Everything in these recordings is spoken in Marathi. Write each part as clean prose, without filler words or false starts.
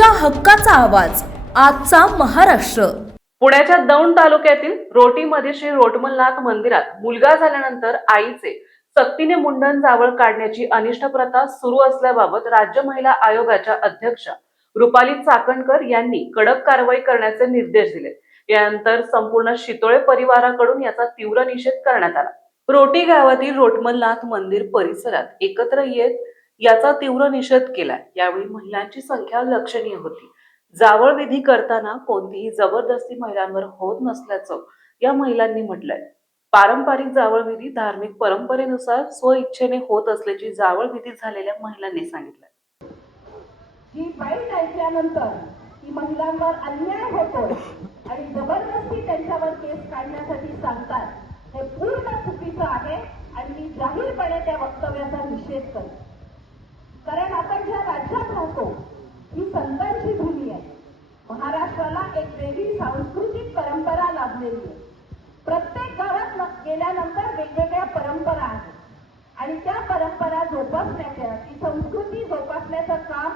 तुमच्या हक्काचा आवाज आजचा महाराष्ट्र। पुण्याच्या दौंड तालुक्यातील रोटीमध्ये श्री रोटमलनाथ मंदिरात मुलगा झाल्यानंतर आईचे सक्तीने मुंडन जावळ काढण्याची अनिष्ट प्रथा सुरू असल्याबाबत राज्य महिला आयोगाच्या अध्यक्षा रुपाली चाकणकर यांनी कडक कारवाई करण्याचे निर्देश दिले। यानंतर संपूर्ण शितोळे परिवाराकडून याचा तीव्र निषेध करण्यात आला। रोटी गावातील रोटमलनाथ मंदिर परिसरात एकत्र येत याचा तीव्र निषेध केला। यावेळी महिलांची संख्या लक्षणीय होती। जावळ विधी करताना कोणतीही जबरदस्ती महिलांवर होत नसल्याचं या महिलांनी म्हटलंय। पारंपरिक जावळ विधी धार्मिक परंपरेनुसार स्वइच्छेने होत असल्याची जावळ विधी झालेल्या महिलांनी सांगितलं। ही बाईट ऐकल्यानंतर की महिलांवर अन्याय होतो आणि जबरदस्ती त्यांच्यावर केस काढण्यासाठी सांगतात, हे पूर्ण चुकीचं आहे आणि मी जाहीरपणे त्या वक्तव्याचा निषेध करते। कारण आपण ज्या राज्यात राहतो ही संतांची भूमी आहे। महाराष्ट्राला एक वेगळी सांस्कृतिक परंपरा लाभलेली आहे। प्रत्येक गावात गेल्यानंतर वेगवेगळ्या परंपरा आहेत आणि त्या परंपरा जोपासण्याच्या, ती संस्कृती जोपासण्याचं काम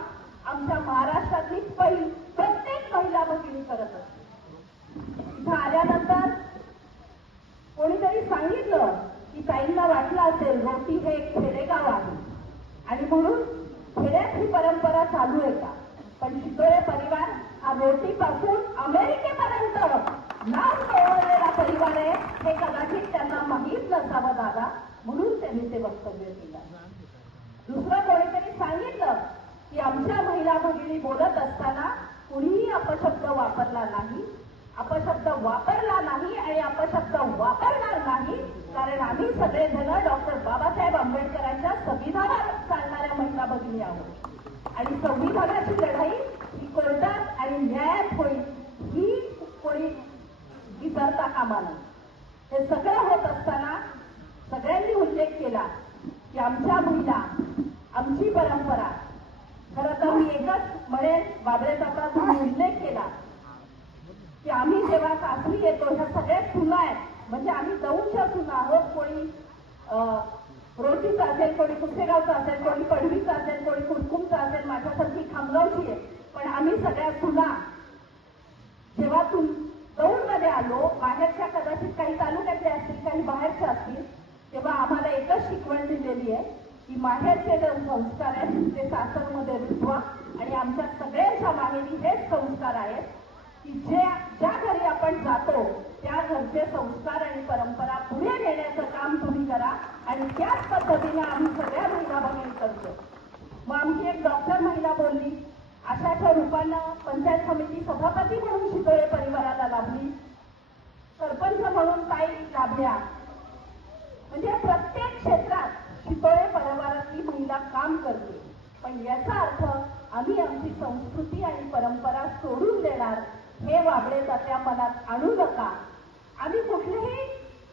आमच्या महाराष्ट्रातली प्रत्येक महिला भगिनी करत असते। इथं आल्यानंतर कोणीतरी सांगितलं की ताईंना वाटलं असेल रोटी हे एक खेडेगाव आहे आणि म्हणून खेड्यात ही परंपरा चालू आहे का? पण शितोळे परिवार हा रोटीपासून अमेरिकेपर्यंत नाव कळवलेला परिवार आहे, हे कदाचित त्यांना माहीत नसावं दादा, म्हणून त्यांनी ते वक्तव्य केलं। दुसरं कोणीतरी सांगितलं की आमच्या महिला भगिनी बोलत असताना कुणीही अपशब्द वापरला नाही, अपशब्द वापरला नाही आणि अपशब्द वापरणार नाही, कारण आम्ही सगळेजण डॉक्टर बाबासाहेब आंबेडकरांच्या संविधानावर चालणाऱ्या महिला भगिनी आहोत आणि संविधानाची लढाई ही कोर्टात आणि न्यायात होईल, ही कोणी विसरता कामा नये। हे सगळं होत असताना सगळ्यांनी उल्लेख केला की आमच्या महिला, आमची परंपरा। खरं तर मी एकच म्हणेन, बाबळे काका तुम्ही उल्लेख केला की आम्ही जेव्हा चाचणी येतो ह्या सगळ्या सुना आहेत, म्हणजे आम्ही दौंडच्या सुना आहोत। कोणी रोटीचा असेल, कोणी कुसेगावचा असेल, कोणी पडवीचा असेल, कोणी कुडकुमचा असेल, माझ्यासारखी खामगावची आहे, पण आम्ही सगळ्या सुना जेव्हा दौंडमध्ये आलो, बाहेरच्या कदाचित काही तालुक्यातल्या असतील, काही बाहेरच्या असतील, तेव्हा आम्हाला एकच शिकवण दिलेली आहे की माहेरचे जे संस्कार आहेत ते सासरमध्ये रुजवा आणि आमच्या सगळ्यांच्या माहेरी हेच संस्कार आहेत की ज्या घरी आपण जातो त्या घरचे संस्कार आणि परंपरा पुढे नेण्याचं काम तुम्ही करा आणि त्याच पद्धतीने आम्ही सगळ्या महिला भगिनी करतो। मग आमची एक डॉक्टर महिला बोलली, आशाच्या रूपानं पंचायत समिती सभापती म्हणून शितोळे परिवाराला लाभली, सरपंच म्हणून काही लाभल्या, म्हणजे प्रत्येक क्षेत्रात शितोळे परिवारातली महिला काम करते। पण याचा अर्थ आम्ही आमची संस्कृती आणि परंपरा सोडून देणार हे वाबळे तात्या मनात आणू नका। आम्ही कुठल्याही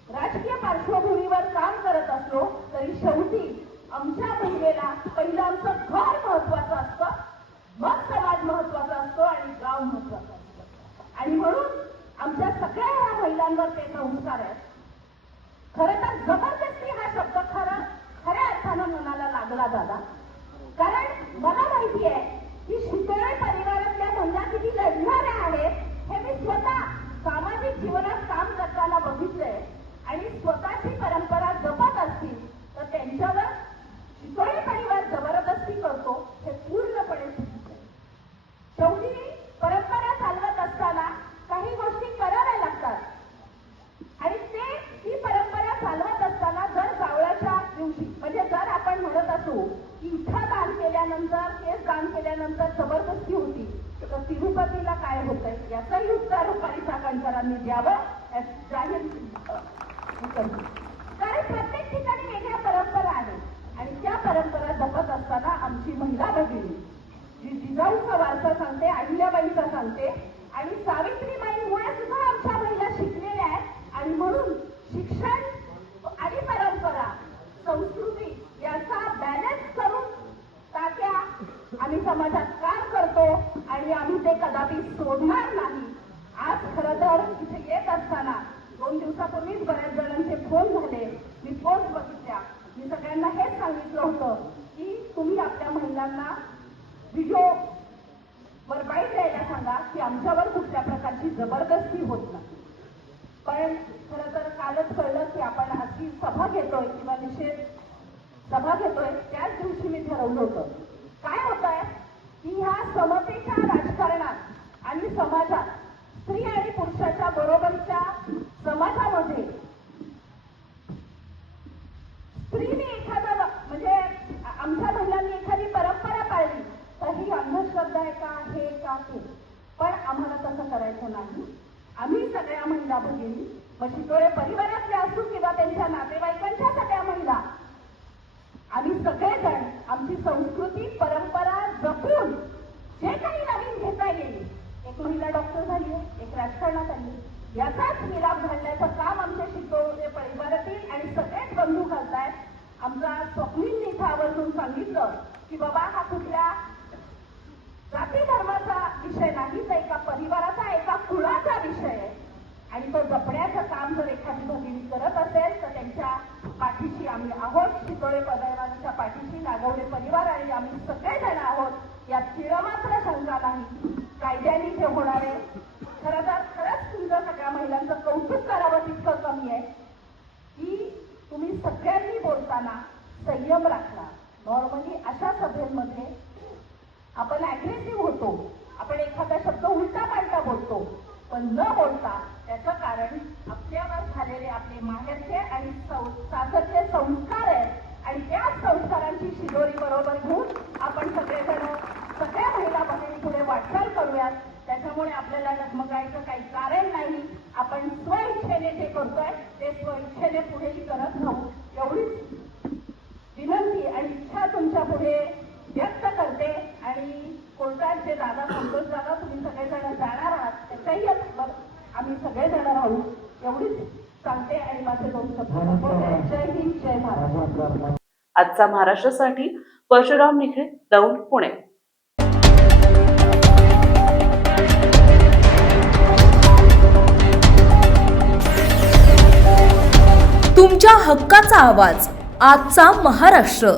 राजकीय पार्श्वभूमीवर काम करत असलो तरी शेवटी आमच्या महिलेला पहिलं आमचं घर महत्वाचं असतं, मग समाज महत्वाचा असतो आणि गाव महत्वाचं असतं आणि म्हणून आमच्या सगळ्या ह्या महिलांवर ते संस्कार आहेत। खरं तर जबरदस्ती हा शब्द खऱ्या अर्थानं मनाला लागला दादा, कारण मला माहिती आहे की शितोळे परिवारातल्या महिला किती लढणाऱ्या आहेत हे मी स्वतः सामाजिक जीवनात काम करताना बघितलंय आणि स्वतःची परंपरा जपत असतील तर त्यांच्यावर शितोळे परिवार जबरदस्ती करतो हे पूर्णपणे चुकीचं आहे। शेवटी परंपरा चालवत असताना काही गोष्टी कराव्या लागतात आणि ती परंपरा चालवत असताना जर जावळाच्या दिवशी, म्हणजे जर आपण म्हणत असू की इथं दान केल्यानंतर, केस दान केल्यानंतर जबरदस्ती होती, तर तिरुपतीला काय होतंय याचाही उत्तर रुपाली चाकणकरांनी द्यावं जाहीर करतो। कारण प्रत्येक ठिकाणी वेगळ्या परंपरा आहेत आणि त्या परंपरा जपत असताना आमची महिला भगिनी जी जिजाऊचा वारसा सांगते, अहिल्याबाईचा सांगते आणि सावित्रीबाईमुळे सुद्धा आमच्या महिला शिकलेल्या आहेत आणि म्हणून शिक्षण आणि परंपरा, संस्कृती याचा बॅलन्स करून तात्या आम्ही समाजात काम करतो आणि आम्ही ते कदापि सोडणार नाही। आज खरं तर इथे येत असताना 2 दिवसापूर्वीच बऱ्याच जणांचे फोन झाले, मी पोस्ट बघितल्या, मी सगळ्यांना हेच सांगितलं होतं की तुम्ही आपल्या महिलांना व्हिडिओ वर की आमच्यावर कुठल्या प्रकारची जबरदस्ती होत नाही. पण खरं तर कालच कळलं की आपण अशी सभा घेतोय किंवा निषेध सभा घेतोय, त्याच दिवशी मी ठरवलं होतं. काय होत आहे की ह्या समतेच्या राजकारणात आणि समाजात स्त्री आणि पुरुषाच्या बरोबरीच्या समाजामध्ये स्त्रीने एखादा म्हणजे आमच्या महिलांनी एखादी परंपरा पाळली तर ही अंधश्रद्धा आहे का, हे का ते. पण आम्हाला तसं करायचं नाही. आम्ही सगळ्या महिला भगिनी, मग शितोळे परिवारातल्या असू किंवा त्यांच्या नातेवाईकांच्या सगळ्या महिला, आम्ही सगळेजण आमची संस्कृती परंपरा जपून जे काही नवीन घेता येईल. एक महिला डॉक्टर झाली आहे, एक राजकारणात आली, याचाच मिलाप घालण्याचं काम आमच्या शितोळे परिवारातील आणि सगळेच बंधू घालतायत. आमचा स्वप्नीलने इथं आवर्जून सांगितलं की बाबा हा कुठल्या जाती धर्माचा विषय नाही, तर एका परिवाराचा, एका कुळाचा विषय आहे. आणि तो जपण्याचं काम जर एखादी भगिनी करत असेल तर त्यांच्या पाठीशी आम्ही आहोत. शितोळे परिवाराच्या पाठीशी नागवडे परिवार आणि आम्ही सगळेजण आहोत, यात चिरमात्र शंका नाही. कायद्याने जे होणार आहे, खरं तर खरंच तुमचं सगळ्या महिलांचं कौतुक करावं तितकं कमी आहे की तुम्ही सगळ्यांनी बोलताना संयम राखला. नॉर्मली अशा सभेमध्ये आपण अग्रेसिव्ह होतो, आपण एखादा शब्द उलटा पालटा बोलतो, पण न बोलता त्याचं कारण आपल्यावर झालेले आपले माहेरचे आणि सासरचे संस्कार आहेत आणि त्याच संस्कारांची शिदोरी बरोबर घेऊन आपण सगळेजण सगळ्या महिला भगिनी पुढे वाटचाल करूयात. त्याच्यामुळे आपल्याला डगमगायचं काही कारण नाही. आपण स्वइच्छेने जे करतोय ते स्वइच्छेने पुढेही करत राहू, एवढीच विनंती आणि इच्छा तुमच्या पुढे व्यक्त करते. आणि कोर्टात जे दादा संतोष दादा तुम्ही सगळेजण जाणार आहात त्याच्याही आम्ही सगळेजण राहू, एवढीच सांगते आणि माझे दोन शब्द संपवते. जय हिंद, जय महाराष्ट्र. आजचा महाराष्ट्रासाठी परशुराम निखळे, दौंड, पुणे. तुमच्या हक्काचा आवाज, आजचा महाराष्ट्र.